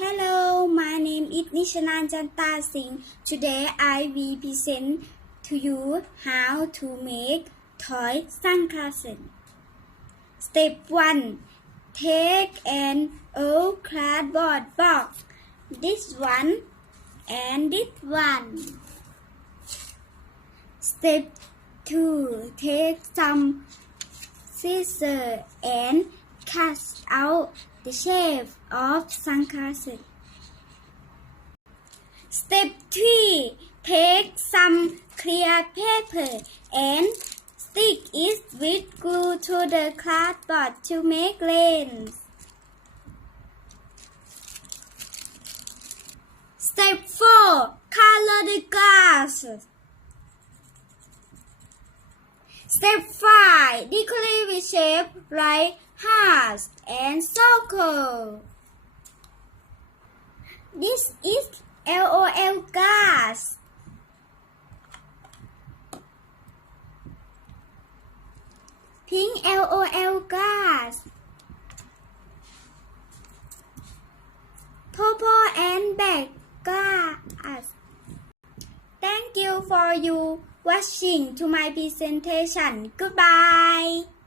Hello, my name is Nishanan Janta Singh. Today I will present to you how to make toy sandcastle. Step 1. Take an old cardboard box, this one and this one. Step 2. Take some scissors and cut out the shape of sandcastle. Step 3. Take some clear paper and stick it with glue to the cardboard to make lanes. Step 4. Color the glass. Step 5. Decorate with shape like hearts and circle. This is LOL glass. Pink LOL glass. Purple and black glass. Thank you for watching to my presentation. Goodbye.